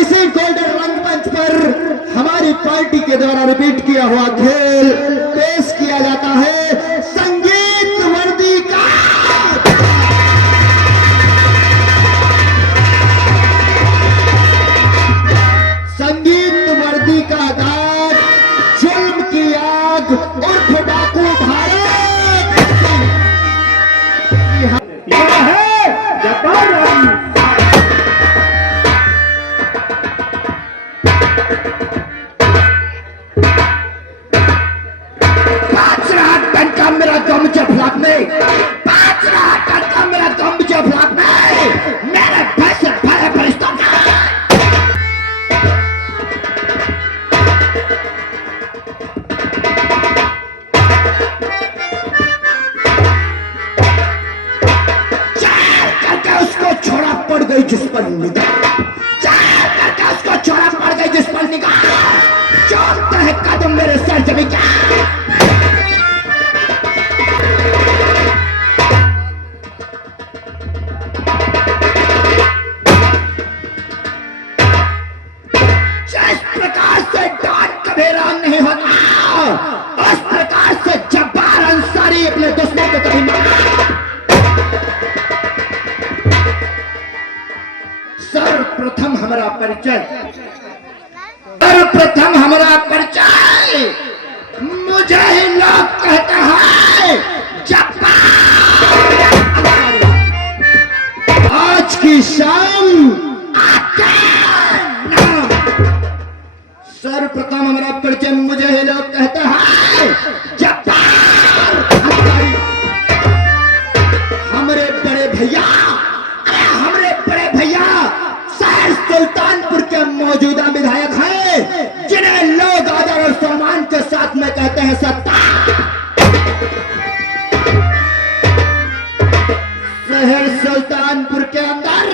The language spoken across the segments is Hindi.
इसी गोल्डन रंगमंच पर हमारी पार्टी के द्वारा रिपीट किया हुआ खेल पेश किया जाता है संगीत वर्दी का। संगीत वर्दी का दाग, जुल्म की आग उर्फ डाकू भारत। यह है जापान। मेरा दम जफलाक में 5 टन का मेरा दम जफलाक में मेरे पैसे भरे फरिश्तों का। चार करके उसको छोड़ा पड़ गई जिस पर निगाह, चार करके उसको छोड़ा पड़ गई जिस पर निगाह, चौंकता है कदम मेरे सर जमी क्या। नहीं होता उस प्रकार से जब्बार अंसारी अपने दुश्मन को कभी मारा। सर्वप्रथम हमारा परिचय, सर्वप्रथम हमारा परिचय मुझे ही लोग कहते हैं जब्बार। आज की शाम सर्वप्रथम हमारा परिचय मुझे ही लोग कहते हैं जब्बार। हमरे बड़े भैया, हमरे बड़े भैया शहर सुल्तानपुर के मौजूदा विधायक हैं जिन्हें लोग आदर और सम्मान के साथ में कहते हैं सत्ता। शहर सुल्तानपुर के अंदर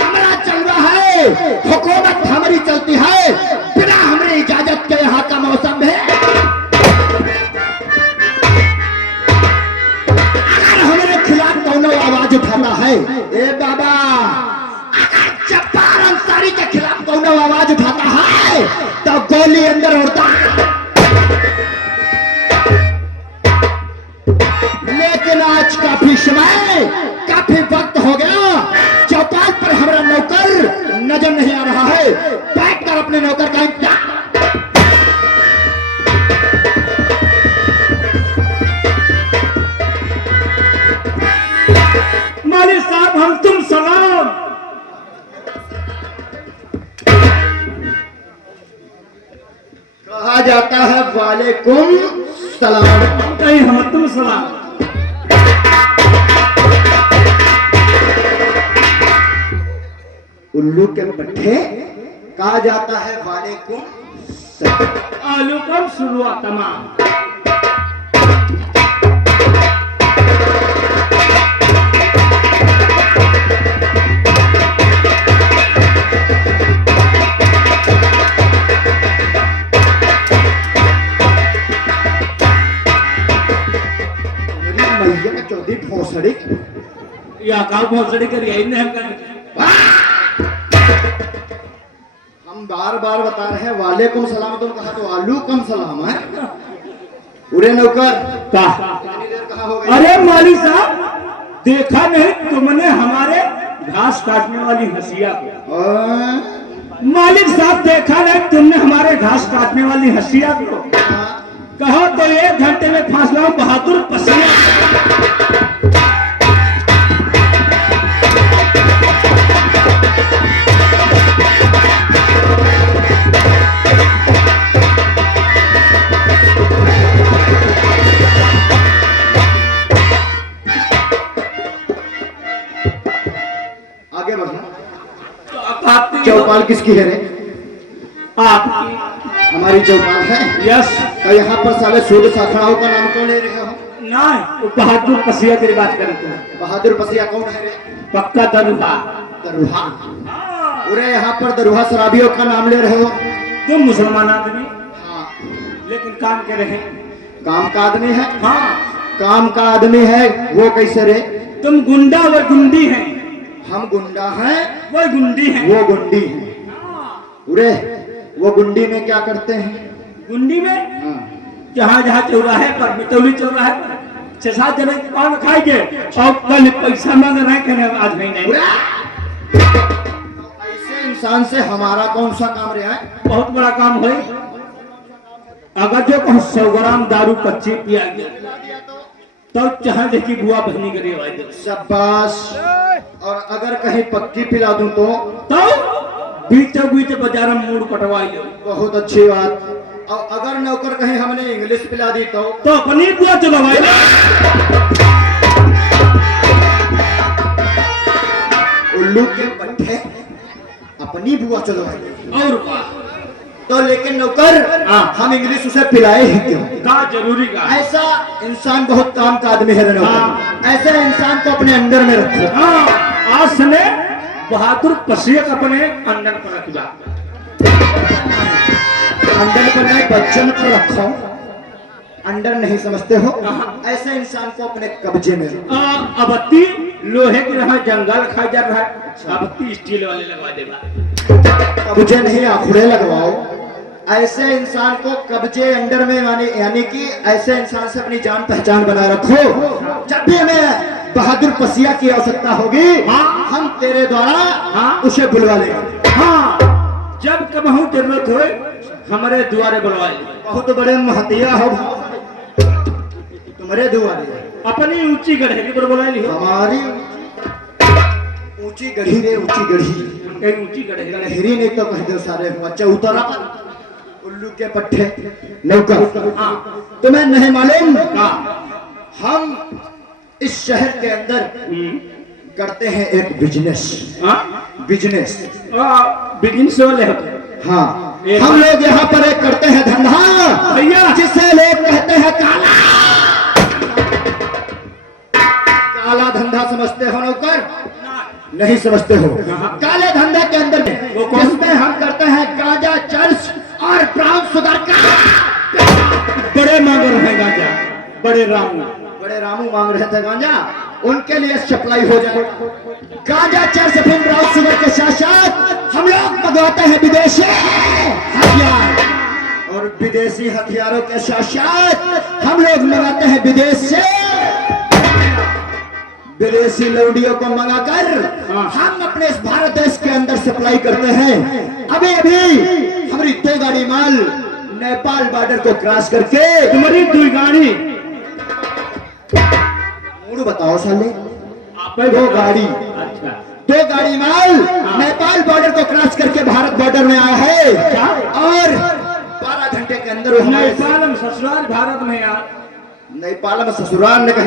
हमारा चल रहा है, हुकूमत हमारी चलती है, बिना हमारी इजाजत के यहाँ का मौसम है। अगर हमारे खिलाफ कौन आवाज उठाता है, ए बाबा, अगर जब्बार अंसारी के खिलाफ कौन आवाज उठाता है तो गोली अंदर उड़ता। लेकिन आज काफी समय, काफी वक्त हो गया, चौपाल पर हमारा नौकर नजर नहीं आ रहा है। बैठ कर अपने नौकर का इंतजार। मालिक साहब हम तुम सलाम। कहा जाता है वालेकुम सलाम। कहीं हम तुम सलाम। उल्लू के पट्टे कहा जाता है वालेकुम सलाम। आलू कब शुरुआत तमाम। मैया चौधरी भोसड़ी या का भोसड़ी कर यही नहीं हम कर। हम बार बार बता रहे हैं वालेकुम सलाम, तुम कहा तो आलू कम सलाम है। उरे नौकर कहा हो गई? अरे मालिक साहब देखा नहीं तुमने हमारे घास काटने वाली हंसिया को? मालिक साहब देखा नहीं तुमने हमारे घास काटने वाली हंसिया को? कहो तो 1 घंटे में फांस लाऊं बहादुर पसिया। आगे बढ़ना। तो चौपाल किसकी है रे? आपकी। हमारी चौपाल है। यस। तो यहाँ पर साले सूद साखड़ाओं का नाम क्यों ले रहे हो? नहीं बहादुर पसिया तेरी बात करते हैं। बहादुर पसिया कौन है रे? पक्का दरुहा। दरुहा? पूरे यहाँ पर दरुहा शराबियों का नाम ले रहे हो? तुम मुसलमान आदमी। हाँ। लेकिन काम के रहे। काम का आदमी है? हाँ। काम का आदमी है वो कैसे रे? तुम गुंडा व गुंडी हैं। हम गुंडा हैं वो गुंडी हैं। वो गुंडी हैं। पूरे वो गुंडी में क्या करते हैं? गुंडी में हाँ। जहाँ जहाँ चौराहे पर मितौली चौराहे पर 6-7 जने पान खाएंगे और कल पैसा मांग रहे हैं कि आज नहीं। ऐसे इंसान से हमारा कौन सा काम रहा है? बहुत बड़ा काम हो। अगर जो कहूँ 100 ग्राम दारू 25 पिया गया तो चाहे देखी बुआ बहनी करे शाबाश। और अगर कहीं पक्की पिला दूं तो बीच बीच बाजार में मूड कटवा लो। बहुत अच्छी बात। और अगर नौकर कहीं हमने इंग्लिश पिला दी तो अपनी बुआ चलवाई लो। उल्लू के पट्टे अपनी बुआ चलवाई और तो लेकिन नौकर हम इंग्लिश उसे पिलाए ही क्यों? का जरूरी का ऐसा इंसान बहुत काम का आदमी है नौकर। ऐसे इंसान को अपने अंडर में रखो। हाँ, आज से बहादुर पसीक अपने अंडर पर रखा। अंडर पर नहीं बच्चन पर रखो। अंडर नहीं समझते हो? ऐसे इंसान को अपने कब्जे में रखो। अबत्ती लोहे की रहा जंगल खा जा रहा है, अबत्ती स्टील वाले लगवा देगा। कब्जे नहीं आखुड़े लगवाओ। ऐसे इंसान को कब्जे अंडर में यानी कि ऐसे इंसान से अपनी जान पहचान बनाए रखो। जब भी हमें बहादुर पसिया की आवश्यकता होगी हम तेरे द्वारा उसे बुलवा लेंगे। हाँ, जब कबहू जरूरत हो हमारे द्वारे बुलवाए। बहुत बड़े महतिया हो तुम्हारे द्वारे। अपनी ऊंची गढ़ी पर बुला ली। हमारी ऊंची गढ़ी रे ऊंची गढ़ी। ऊंची गढ़ी गढ़ी नहीं तो कह दो सारे हुआ चौतरा उल्लू के पट्टे नौकर। तुम्हें नहीं मालूम हम इस शहर के अंदर करते हैं एक बिजनेस। बिजनेस बिजनेस वाले होते। हाँ, हम लोग यहाँ पर एक करते हैं धंधा भैया जिसे लोग कहते हैं काला। काला धंधा समझते हो नौकर? नहीं समझते हो। काले धंधे के अंदर जिसमें हम करते हैं गांजा, चर्च और ब्राउन शुगर का। बड़े मांग रहे हैं गांजा, बड़े रामू मांग रहे थे गांजा, उनके लिए सप्लाई हो जाए। गांजा, चर्च, फिर ब्राउन शुगर के साथ साथ हम लोग मंगवाते हैं विदेशी हथियार और विदेशी हथियारों के साथ साथ हम लोग मंगाते हैं विदेश से विदेशी लौंडियों को मंगाकर हम अपने इस भारत देश के अंदर सप्लाई करते हैं। अभी अभी हमारी 2 गाड़ी माल नेपाल बॉर्डर को क्रॉस करके। तुम्हारी 2 गाड़ी मूड बताओ साले। 2 गाड़ी। अच्छा, 2 गाड़ी माल नेपाल बॉर्डर को क्रॉस करके भारत बॉर्डर में आया है और 12 घंटे के अंदर नेपाल में ससुराल भारत में यार। नेपाल में ससुराल ने कहा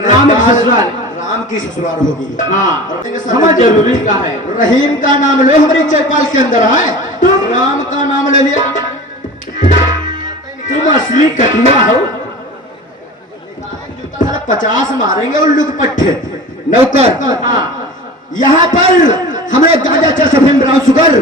राम ससुराल, राम की ससुराल होगी। हाँ, हमें जरूरी का है। रहीम का नाम लो हमारी चौपाल के अंदर है तो राम का नाम ले लिया। तुम असली कटुआ हो। 50 मारेंगे उल्लू के पट्टे नौकर। यहाँ पर हम लोग गांजा, चर्च, अफीम, ब्राउन शुगर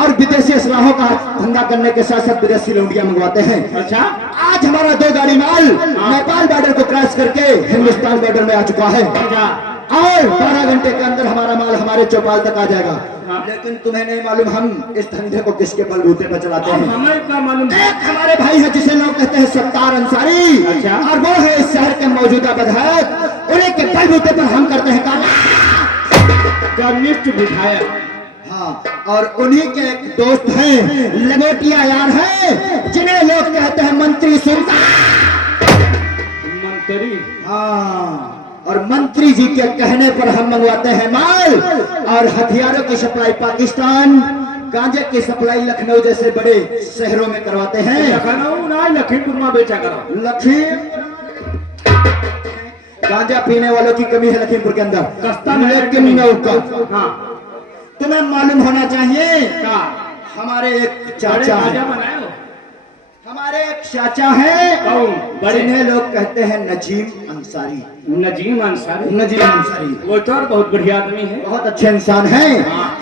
और विदेशी असलाहों का धंधा करने के साथ साथ विदेशी लौंडियां मंगवाते हैं। अच्छा, आज हमारा 2 गाड़ी माल नेपाल बॉर्डर को क्रॉस करके हिंदुस्तान बॉर्डर में आ चुका है और 12 घंटे के अंदर हमारा माल हमारे चौपाल तक आ जाएगा। लेकिन तुम्हें नहीं मालूम हम इस धंधे को किसके बलबूते पर चलाते हैं। हमें क्या मालूम? एक हमारे भाई है जिसे लोग कहते हैं सत्तार अंसारी। अच्छा। और वो है इस शहर के मौजूदा विधायक। उन्हीं के बलबूते पर हम करते हैं काला। कम्युनिस्ट विधायक। हाँ, और उन्हीं के एक दोस्त हैं लंगोटिया यार हैं जिन्हें लोग कहते हैं मंत्री सुनता। मंत्री? हाँ, और मंत्री जी के कहने पर हम मंगवाते हैं माल और हथियारों की सप्लाई पाकिस्तान, गांजे की सप्लाई लखनऊ जैसे बड़े शहरों में करवाते हैं। लखनऊ ना, लखीमपुर में बेचा करो। गांजा पीने वालों की कमी है लखीमपुर के अंदर, लेकिन नौका। हाँ, तुम्हें मालूम होना चाहिए क्या? हमारे एक चाचा है, हमारे एक चाचा है जिन्हें लोग कहते हैं नजीम अंसारी। नजीम अंसारी? नजीम अंसारी वो तो बहुत बढ़िया आदमी है, बहुत अच्छे इंसान हैं।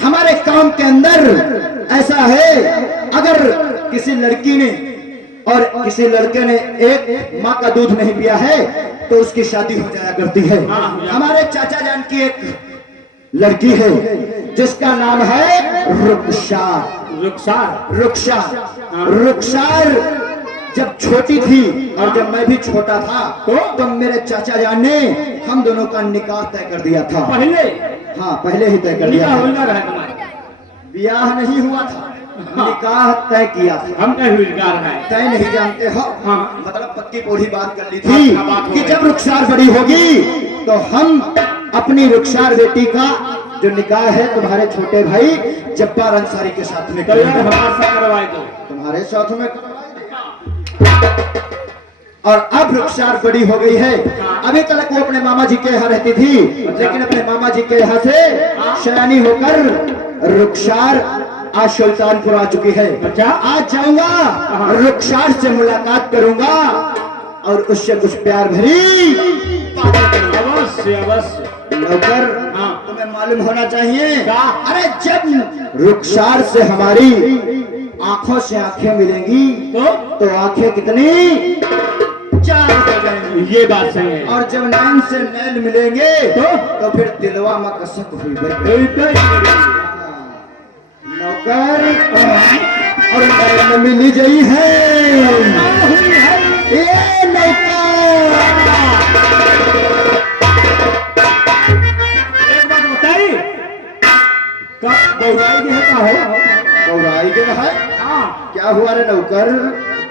हमारे काम के अंदर ऐसा है, अगर किसी लड़की ने और किसी लड़के ने एक माँ का दूध नहीं पिया है तो उसकी शादी हो जाया करती है। हमारे चाचा जान की एक लड़की है जिसका नाम है रुखसार। रुखसार। रुखसार जब छोटी थी और जब मैं भी छोटा था तो मेरे चाचा जान ने हम दोनों का निकाह तय कर दिया था। पहले? हाँ, पहले ही तय कर दिया था। ब्याह नहीं हुआ था, निकाह तय किया था। हम क्या रोजगार है तय नहीं जानते हो? हाँ। मतलब पक्की पोढ़ी बात कर ली थी कि जब रुखसार बड़ी होगी तो हम अपनी रुखसार बेटी का जो निकाह है तुम्हारे छोटे भाई जब्बार अंसारी के साथ में हमारे साथ करवाए दो। तुम्हारे साथ में और अब रुखसार बड़ी हो गई है। अभी तक वो अपने मामा जी के यहाँ रहती थी, लेकिन अपने मामा जी के यहाँ से शयानी होकर रुखसार आज सुल्तानपुर आ चुकी है। अच्छा, आज जाऊंगा, रुखसार से मुलाकात करूंगा और उससे कुछ प्यार भरी अवश्य अवश्य। नौकर, हाँ। तुम्हें मालूम होना चाहिए, क्या? अरे जब रुखसार से हमारी आंखों से आंखें मिलेंगी तो आंखें कितनी चार हो जाएंगी। ये बात सही है। और जब नैन से नैन मिलेंगे तो फिर दिलवा में कसक हुई। नौकर, और नैन मिली गई है ये नौकर। एक बात बताइए, कब गौराई के है? गौराई के है? हाँ। क्या हुआ रे नौकर?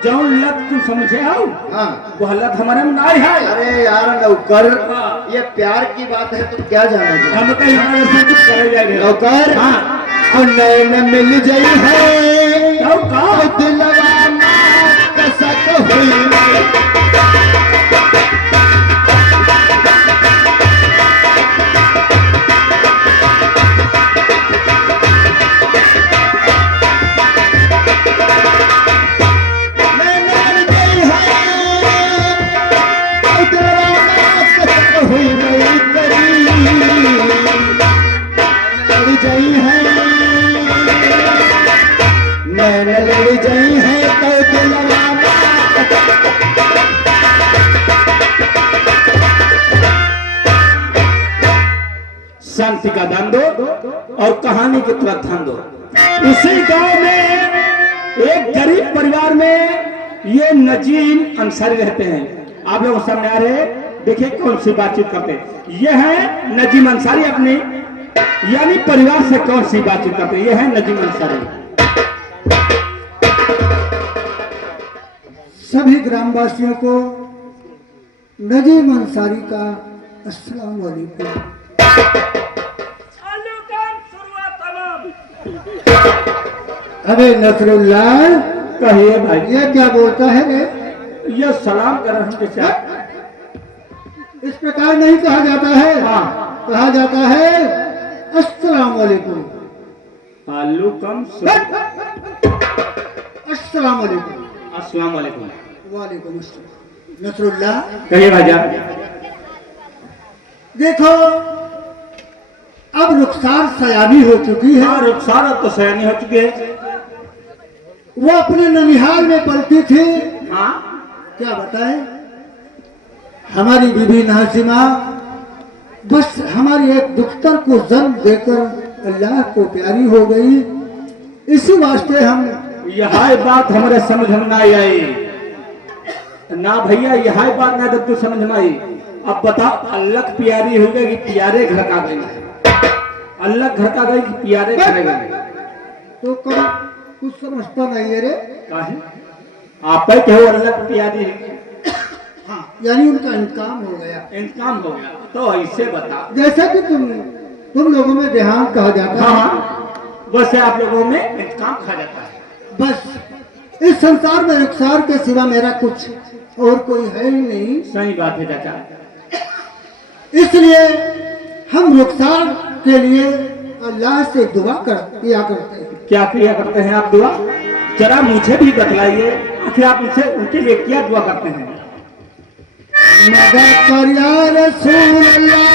जो लत तू समझे हो, हाँ, वो लत हमारे में नहीं है। अरे यार नौकर, हाँ। ये प्यार की बात है, तुम क्या जानोगे? हम कहीं हमारे से कुछ करे जाएंगे। नौकर, हाँ। और नैन मिल गई है नौकर, दिलवा में कसक हुई। शांति का दान दो और कहानी के तुरंत ध्यान दो। उसी गांव में एक गरीब परिवार में ये नजीम अंसारी रहते हैं। आप लोग सामने आ रहे हैं, देखिए कौन सी बातचीत करते हैं। ये है नजीम अंसारी, अपने यानी परिवार से कौन सी बातचीत करते हैं। ये है नजीम अंसारी। सभी ग्रामवासियों को नजीम अंसारी का अस्सलाम वालेकुम। अबे नसरुल्लाह, कहिए भाई। ये क्या बोलता है रे? ये सलाम कर रहे हैं जैसे। इस प्रकार नहीं कहा जाता है। हाँ। कहा जाता है अस्सलाम वालेकुम। आलू कम अस्सलाम वालेकुम। अस्सलाम वालेकुम। वालेकुम अस्सलाम। नसरुल्लाह, कहिए भाईजान। देखो अब रुखसार सयानी हो चुकी है। हाँ, रुखसार अब तो सयानी हो चुकी है। वो अपने ननिहाल में पलती थी। हाँ। क्या बताए, हमारी बीबी नासिमा बस हमारी एक दुख्तर को जन्म देकर अल्लाह को प्यारी हो गई। इसी वास्ते हम यह बात हमारे समझ में नहीं आई ना भैया, यह बात ना जब तू समझ में आई। अब बता, अल्लाह प्यारी हो गई कि प्यारे घर का गई? अल्लाह घर का गई कि प्यारे घर गई? तो कभी कुछ समझता नहीं है रे। काहे? आप ही कहो अल्लाह प्यारी है। हाँ, यानी उनका इंतकाम हो गया। इंतकाम हो गया तो ऐसे बता। जैसा कि तुम लोगों में देहांत कहा जाता है। हाँ, वैसे आप लोगों में इंतकाम खा जाता है। बस इस संसार में रुखसार के सिवा मेरा कुछ और कोई है ही नहीं। सही बात है चाचा। इसलिए हम रुखसार के लिए अल्लाह से दुआ किया करते हैं। क्या किया करते हैं आप दुआ? जरा मुझे भी बतलाइए, आखिर आप उनके लिए क्या दुआ करते हैं? मदद कर या रसूल अल्लाह,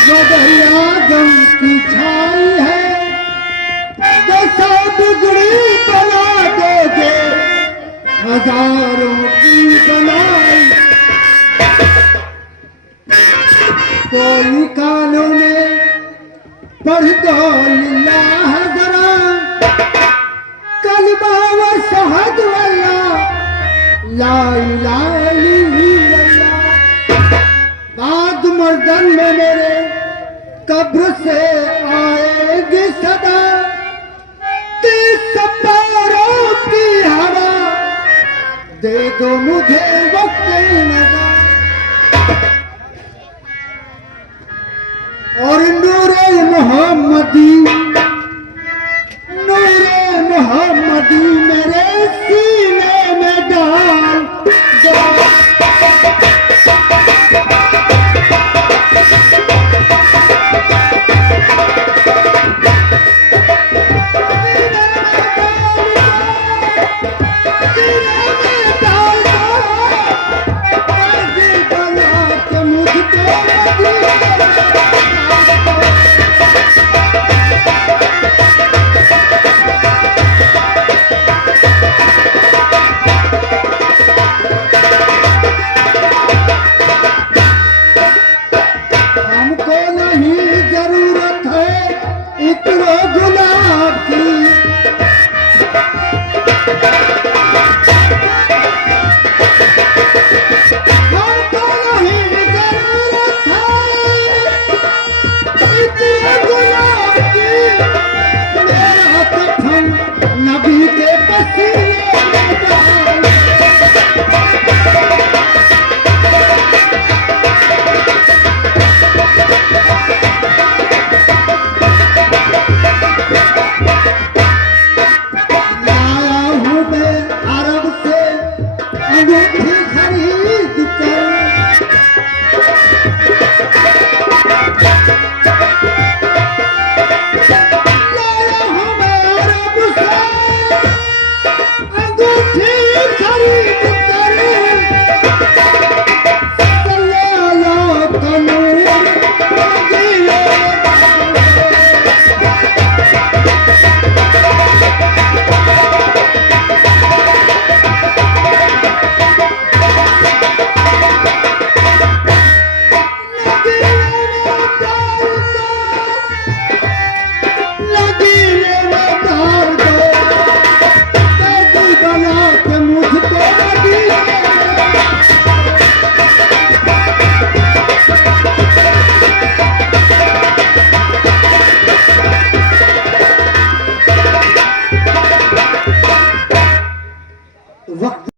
वदरिया गम की छाई है, जैसा बिगड़ी बना दोगे हजारों की बनाई। कोई कानों में पढ़ दो दो मुझे वक्त नज़र और नूरे मोहम्मदी मेरे सीने में डाल दो। हमको नहीं जरूरत है एक वो गुलाब की